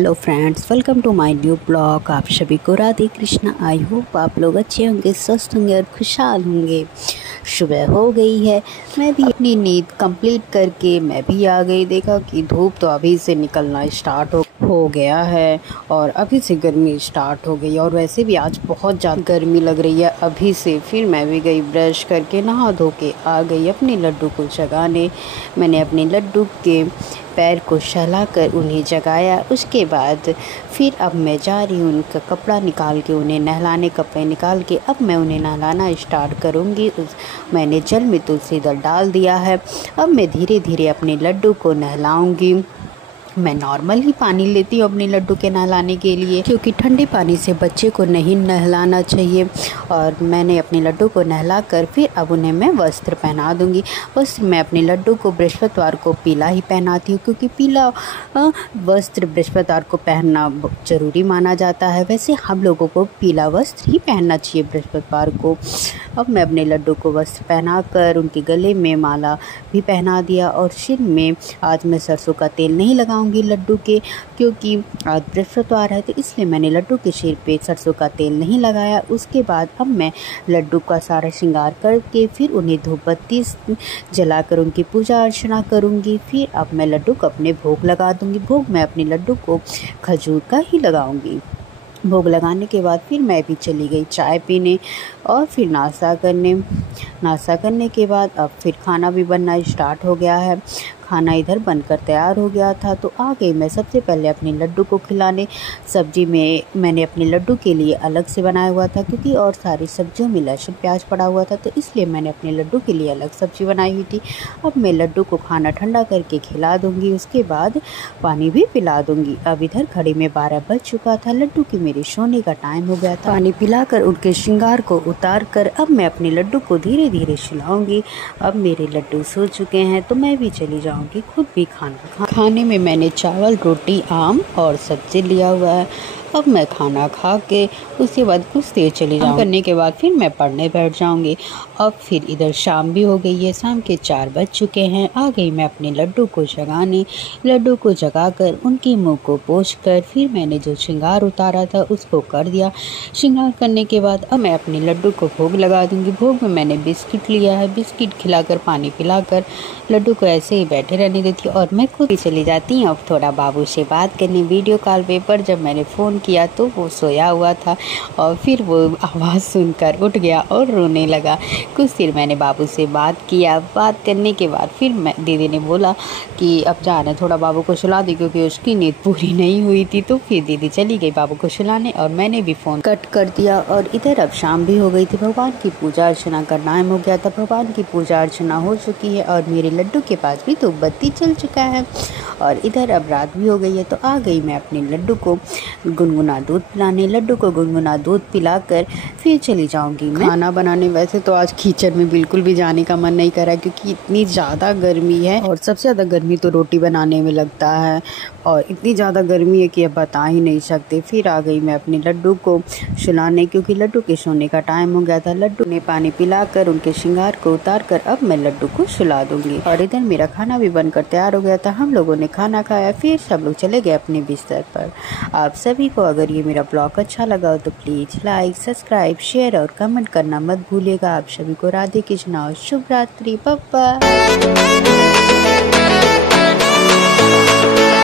Hello friends, welcome to my new blog. आप सभी को राधे कृष्णा। आई होप आप लोग अच्छे होंगे, स्वस्थ होंगे और खुशहाल होंगे। सुबह हो गई है, मैं भी अपनी नींद कंप्लीट करके मैं भी आ गई। देखा कि धूप तो अभी से निकलना स्टार्ट हो गया है और अभी से गर्मी स्टार्ट हो गई। और वैसे भी आज बहुत ज़्यादा गर्मी लग रही है अभी से। फिर मैं भी गई, ब्रश करके नहा धो के आ गई अपने लड्डू को जगाने। मैंने अपने लड्डू के पैर को सहलाकर उन्हें जगाया। उसके बाद फिर अब मैं जा रही हूँ उनका कपड़ा निकाल के, उन्हें नहलाने, कपड़े निकाल के अब मैं उन्हें नहलाना स्टार्ट करूँगी। मैंने जल में तुलसी दल डाल दिया है। अब मैं धीरे धीरे अपने लड्डू को नहलाऊँगी। मैं नॉर्मल ही पानी लेती हूँ अपने लड्डू के नहलाने के लिए, क्योंकि ठंडे पानी से बच्चे को नहीं नहलाना चाहिए। और मैंने अपने लड्डू को नहलाकर फिर अब उन्हें मैं वस्त्र पहना दूँगी। वस्त्र मैं अपने लड्डू को बृहस्पतिवार को पीला ही पहनाती हूँ, क्योंकि पीला वस्त्र बृहस्पतिवार को पहनना ज़रूरी माना जाता है। वैसे हम लोगों को पीला वस्त्र ही पहनना चाहिए बृहस्पतिवार को। अब मैं अपने लड्डू को वस्त्र पहनाकर उनके गले में माला भी पहना दिया। और सिर में आज मैं सरसों का तेल नहीं लगाऊंगी लड्डू के, क्योंकि आज बृहस्पतिवार है, तो इसलिए मैंने लड्डू के सिर पे सरसों का तेल नहीं लगाया। उसके बाद अब मैं लड्डू का सारा श्रृंगार करके फिर उन्हें धूप बत्ती जलाकर उनकी पूजा अर्चना करूंगी। फिर अब मैं लड्डू को अपने भोग लगा दूंगी। भोग मैं अपने लड्डू को खजूर का ही लगाऊंगी। भोग लगाने के बाद फिर मैं भी चली गई चाय पीने और फिर नाश्ता करने के बाद अब फिर खाना भी बनना स्टार्ट हो गया है। खाना इधर बनकर तैयार हो गया था, तो आ गई मैं सबसे पहले अपने लड्डू को खिलाने। सब्जी में मैंने अपने लड्डू के लिए अलग से बनाया हुआ था, क्योंकि और सारी सब्जियों में लहसुन प्याज पड़ा हुआ था, तो इसलिए मैंने अपने लड्डू के लिए अलग सब्जी बनाई हुई थी। अब मैं लड्डू को खाना ठंडा करके खिला दूँगी, उसके बाद पानी भी पिला दूँगी। अब इधर घड़ी में 12 बज चुका था, लड्डू की मेरे सोने का टाइम हो गया था। पानी पिलाकर उनके श्रृंगार को उतार कर अब मैं अपने लड्डू को धीरे धीरे सुलाऊंगी। अब मेरे लड्डू सो चुके हैं, तो मैं भी चली जाऊंगी खुद भी खाने में मैंने चावल, रोटी, आम और सब्जी लिया हुआ है। अब मैं खाना खा के उसके बाद कुछ देर चली जाऊँ करने के बाद फिर मैं पढ़ने बैठ जाऊँगी। अब फिर इधर शाम भी हो गई है, शाम के 4 बज चुके हैं। आ गई मैं अपने लड्डू को जगाने। लड्डू को जगाकर उनकी मुँह को पोंछकर फिर मैंने जो श्रृंगार उतारा था उसको कर दिया। श्रृंगार करने के बाद अब मैं अपने लड्डू को भोग लगा दूँगी। भोग में मैंने बिस्किट लिया है, बिस्किट खिलाकर पानी पिलाकर लड्डू को ऐसे ही बैठे रहने देती हूँ और मैं खुद भी चली जाती हूँ अब थोड़ा बाबू से बात करने वीडियो कॉल पे। पर जब मैंने फ़ोन किया तो वो सोया हुआ था और फिर वो आवाज़ सुनकर उठ गया और रोने लगा। कुछ देर मैंने बाबू से बात किया। बात करने के बाद फिर दीदी ने बोला कि अब जाना थोड़ा बाबू को सुला दी, क्योंकि उसकी नींद पूरी नहीं हुई थी। तो फिर दीदी चली गई बाबू को सुलाने और मैंने भी फ़ोन कट कर दिया। और इधर अब शाम भी हो गई थी, भगवान की पूजा अर्चना का टाइम हो गया था। भगवान की पूजा अर्चना हो चुकी है और मेरे लड्डू के पास भी धूप बत्ती चल चुका है। और इधर अब रात भी हो गई है, तो आ गई मैं अपने लड्डू को गुनगुना दूध पिलाने। लड्डू को गुनगुना दूध पिलाकर फिर चली जाऊंगी मैं खाना बनाने। वैसे तो आज किचन में बिल्कुल भी जाने का मन नहीं कर रहा, क्योंकि इतनी ज़्यादा गर्मी है और सबसे ज़्यादा गर्मी तो रोटी बनाने में लगता है। और इतनी ज़्यादा गर्मी है कि अब बता ही नहीं सकते। फिर आ गई मैं अपने लड्डू को सुलाने, क्योंकि लड्डू के सोने का टाइम हो गया था। लड्डू ने पानी पिलाकर उनके श्रृंगार को उतार कर अब मैं लड्डू को सुला दूंगी। और इधर मेरा खाना भी बनकर तैयार हो गया था। हम लोगों ने खाना खाया, फिर सब लोग चले गए अपने बिस्तर पर। आप सभी को अगर ये मेरा ब्लॉग अच्छा लगा हो तो प्लीज़ लाइक, सब्सक्राइब, शेयर और कमेंट करना मत भूलिएगा। आप सभी को राधे कृष्णा और शुभ रात्रि। Bye bye.